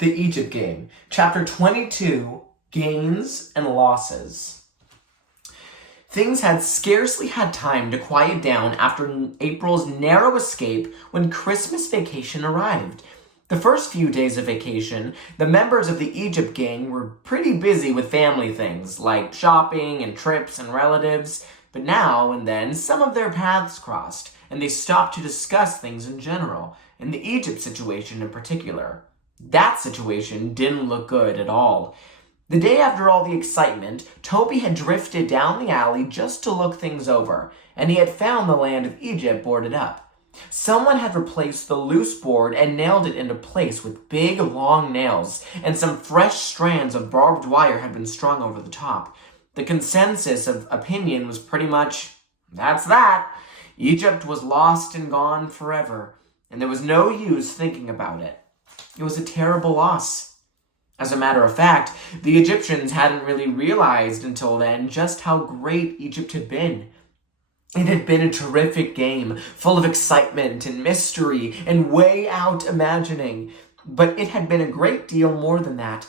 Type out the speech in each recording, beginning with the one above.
The Egypt Game, Chapter 22, Gains and Losses. Things had scarcely had time to quiet down after April's narrow escape when Christmas vacation arrived. The first few days of vacation, the members of the Egypt gang were pretty busy with family things, like shopping and trips and relatives, but now and then some of their paths crossed, and they stopped to discuss things in general, and the Egypt situation in particular. That situation didn't look good at all. The day after all the excitement, Toby had drifted down the alley just to look things over, and he had found the land of Egypt boarded up. Someone had replaced the loose board and nailed it into place with big, long nails, and some fresh strands of barbed wire had been strung over the top. The consensus of opinion was pretty much, that's that. Egypt was lost and gone forever, and there was no use thinking about it. It was a terrible loss. As a matter of fact, the Egyptians hadn't really realized until then just how great Egypt had been. It had been a terrific game, full of excitement and mystery and way out imagining. But it had been a great deal more than that.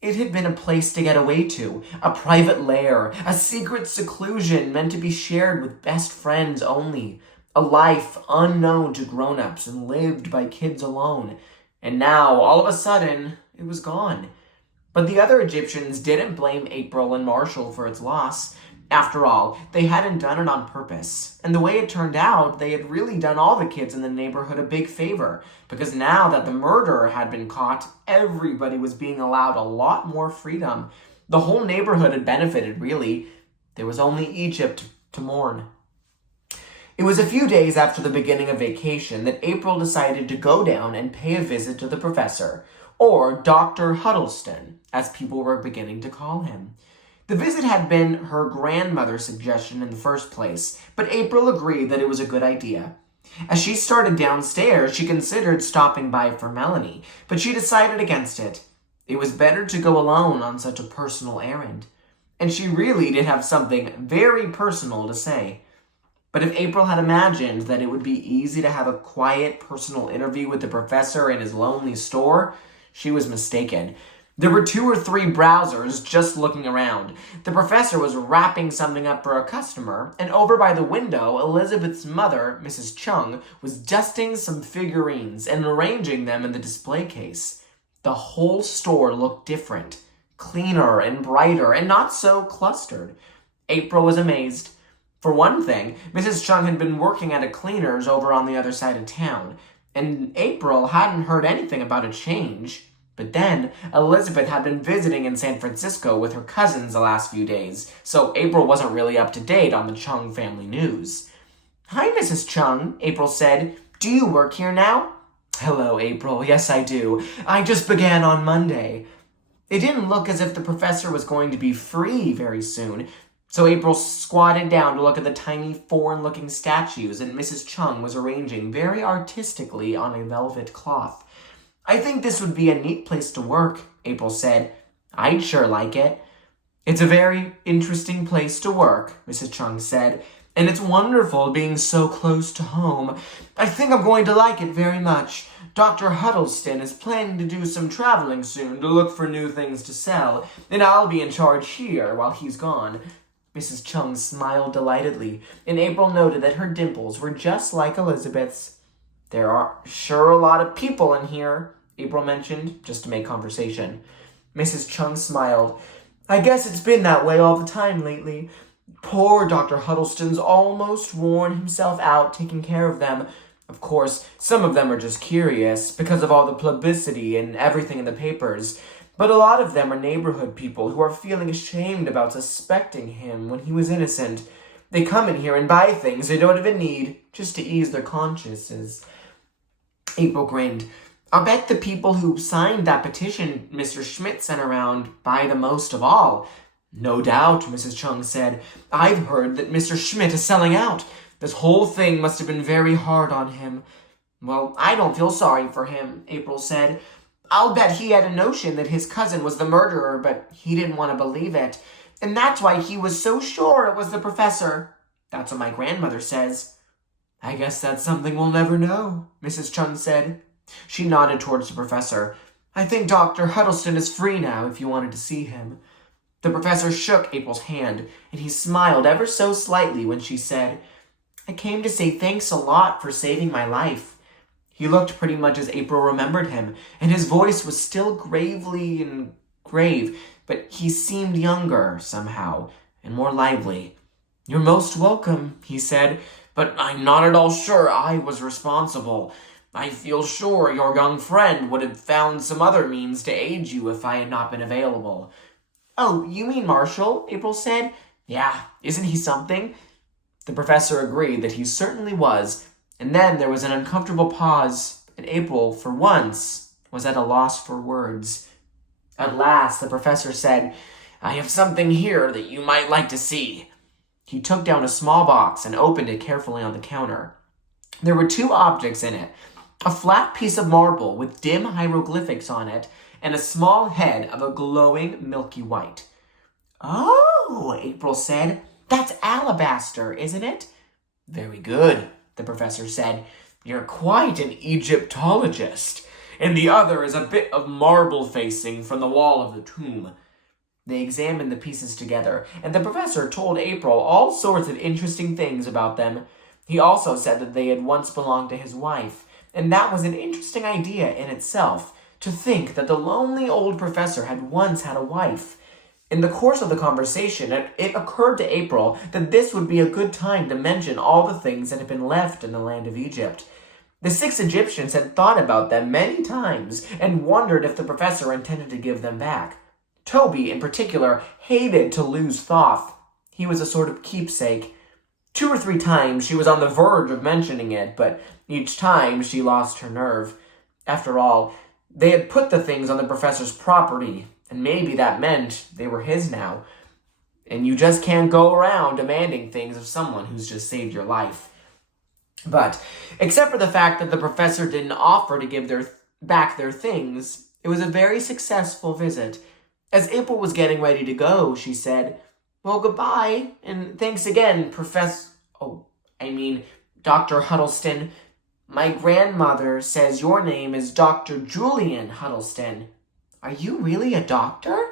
It had been a place to get away to, a private lair, a secret seclusion meant to be shared with best friends only, a life unknown to grown-ups and lived by kids alone. And now, all of a sudden, it was gone. But the other Egyptians didn't blame April and Marshall for its loss. After all, they hadn't done it on purpose. And the way it turned out, they had really done all the kids in the neighborhood a big favor, because now that the murderer had been caught, everybody was being allowed a lot more freedom. The whole neighborhood had benefited, really. There was only Egypt to mourn. It was a few days after the beginning of vacation that April decided to go down and pay a visit to the professor, or Dr. Huddleston, as people were beginning to call him. The visit had been her grandmother's suggestion in the first place, but April agreed that it was a good idea. As she started downstairs, she considered stopping by for Melanie, but she decided against it. It was better to go alone on such a personal errand. And she really did have something very personal to say. But if April had imagined that it would be easy to have a quiet, personal interview with the professor in his lonely store, she was mistaken. There were 2 or 3 browsers just looking around. The professor was wrapping something up for a customer, and over by the window, Elizabeth's mother, Mrs. Chung, was dusting some figurines and arranging them in the display case. The whole store looked different, cleaner and brighter, and not so clustered. April was amazed. For one thing, Mrs. Chung had been working at a cleaner's over on the other side of town, and April hadn't heard anything about a change. But then, Elizabeth had been visiting in San Francisco with her cousins the last few days, so April wasn't really up to date on the Chung family news. "Hi, Mrs. Chung," April said. "Do you work here now?" "Hello, April. Yes, I do. I just began on Monday." It didn't look as if the professor was going to be free very soon, so April squatted down to look at the tiny, foreign-looking statues that Mrs. Chung was arranging very artistically on a velvet cloth. "I think this would be a neat place to work," April said. "I'd sure like it." "It's a very interesting place to work," Mrs. Chung said, "and it's wonderful being so close to home. I think I'm going to like it very much. Dr. Huddleston is planning to do some traveling soon to look for new things to sell, and I'll be in charge here while he's gone." Mrs. Chung smiled delightedly, and April noted that her dimples were just like Elizabeth's. "There are sure a lot of people in here," April mentioned, just to make conversation. Mrs. Chung smiled. "I guess it's been that way all the time lately. Poor Dr. Huddleston's almost worn himself out taking care of them. Of course, some of them are just curious because of all the publicity and everything in the papers. But a lot of them are neighborhood people who are feeling ashamed about suspecting him when he was innocent. They come in here and buy things they don't even need, just to ease their consciences." April grinned. "I'll bet the people who signed that petition Mr. Schmidt sent around buy the most of all." "No doubt," Mrs. Chung said. "I've heard that Mr. Schmidt is selling out. This whole thing must have been very hard on him." "Well, I don't feel sorry for him," April said. "I'll bet he had a notion that his cousin was the murderer, but he didn't want to believe it. And that's why he was so sure it was the professor. That's what my grandmother says." "I guess that's something we'll never know," Mrs. Chung said. She nodded towards the professor. I think Dr. Huddleston is free now if you wanted to see him. The professor shook April's hand, and he smiled ever so slightly when she said, I came to say thanks a lot for saving my life. He looked pretty much as April remembered him, and his voice was still gravely and grave, but he seemed younger, somehow, and more lively. You're most welcome, he said, but I'm not at all sure I was responsible. I feel sure your young friend would have found some other means to aid you if I had not been available. Oh, you mean Marshall? April said. Yeah, isn't he something? The professor agreed that he certainly was, and then there was an uncomfortable pause, and April, for once, was at a loss for words. At last, the professor said, I have something here that you might like to see. He took down a small box and opened it carefully on the counter. There were two objects in it, a flat piece of marble with dim hieroglyphics on it, and a small head of a glowing milky white. Oh, April said, that's alabaster, isn't it? Very good, the professor said. You're quite an Egyptologist. And the other is a bit of marble facing from the wall of the tomb. They examined the pieces together, and the professor told April all sorts of interesting things about them. He also said that they had once belonged to his wife, and that was an interesting idea in itself, to think that the lonely old professor had once had a wife. In the course of the conversation, it occurred to April that this would be a good time to mention all the things that had been left in the land of Egypt. The 6 Egyptians had thought about them many times and wondered if the professor intended to give them back. Toby, in particular, hated to lose Thoth. He was a sort of keepsake. 2 or 3 times she was on the verge of mentioning it, but each time she lost her nerve. After all, they had put the things on the professor's property, and maybe that meant they were his now. And you just can't go around demanding things of someone who's just saved your life. But, except for the fact that the professor didn't offer to give back their things, it was a very successful visit. As April was getting ready to go, she said, Well, goodbye, and thanks again, Dr. Huddleston. My grandmother says your name is Dr. Julian Huddleston. Are you really a doctor?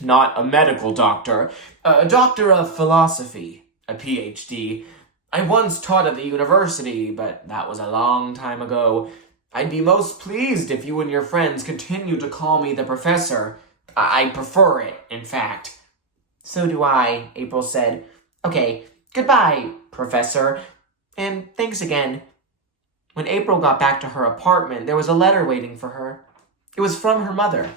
Not a medical doctor. A doctor of philosophy. A PhD. I once taught at the university, but that was a long time ago. I'd be most pleased if you and your friends continued to call me the professor. I prefer it, in fact. So do I, April said. Okay, goodbye, Professor. And thanks again. When April got back to her apartment, there was a letter waiting for her. It was from her mother.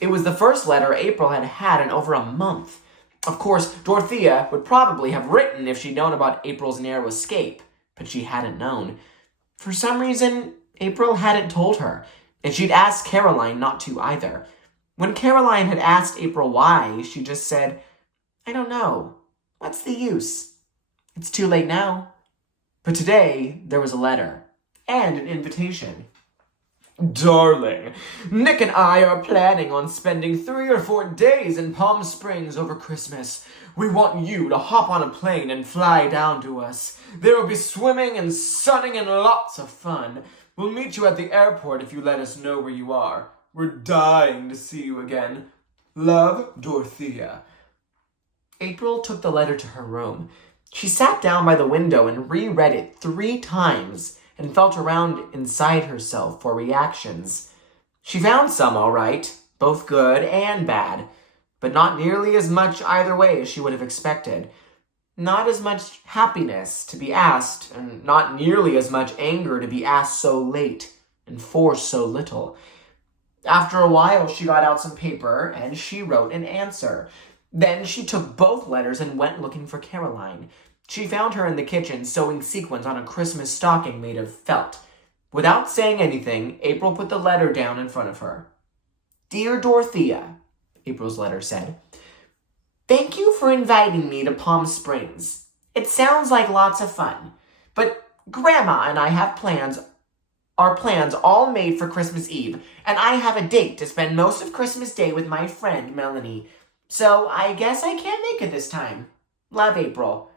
It was the first letter April had had in over a month. Of course, Dorothea would probably have written if she'd known about April's narrow escape, but she hadn't known. For some reason, April hadn't told her, and she'd asked Caroline not to either. When Caroline had asked April why, she just said, I don't know. What's the use? It's too late now. But today, there was a letter and an invitation. Darling, Nick and I are planning on spending 3 or 4 days in Palm Springs over Christmas. We want you to hop on a plane and fly down to us. There will be swimming and sunning and lots of fun. We'll meet you at the airport if you let us know where you are. We're dying to see you again. Love, Dorothea. April took the letter to her room. She sat down by the window and reread it 3 times and felt around inside herself for reactions. She found some all right, both good and bad, but not nearly as much either way as she would have expected. Not as much happiness to be asked, and not nearly as much anger to be asked so late and for so little. After a while, she got out some paper and she wrote an answer. Then she took both letters and went looking for Caroline. She found her in the kitchen sewing sequins on a Christmas stocking made of felt. Without saying anything, April put the letter down in front of her. Dear Dorothea, April's letter said, Thank you for inviting me to Palm Springs. It sounds like lots of fun, but Grandma and I have plans all made for Christmas Eve, and I have a date to spend most of Christmas Day with my friend Melanie. So I guess I can't make it this time. Love, April.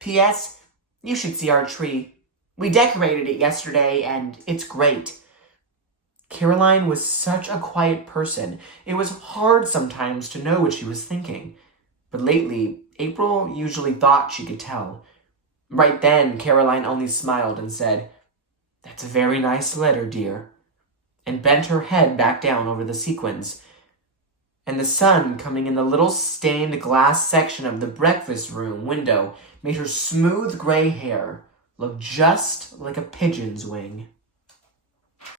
P.S. You should see our tree. We decorated it yesterday, and it's great. Caroline was such a quiet person. It was hard sometimes to know what she was thinking. But lately, April usually thought she could tell. Right then, Caroline only smiled and said, "That's a very nice letter, dear," and bent her head back down over the sequins. And the sun coming in the little stained glass section of the breakfast room window made her smooth gray hair look just like a pigeon's wing.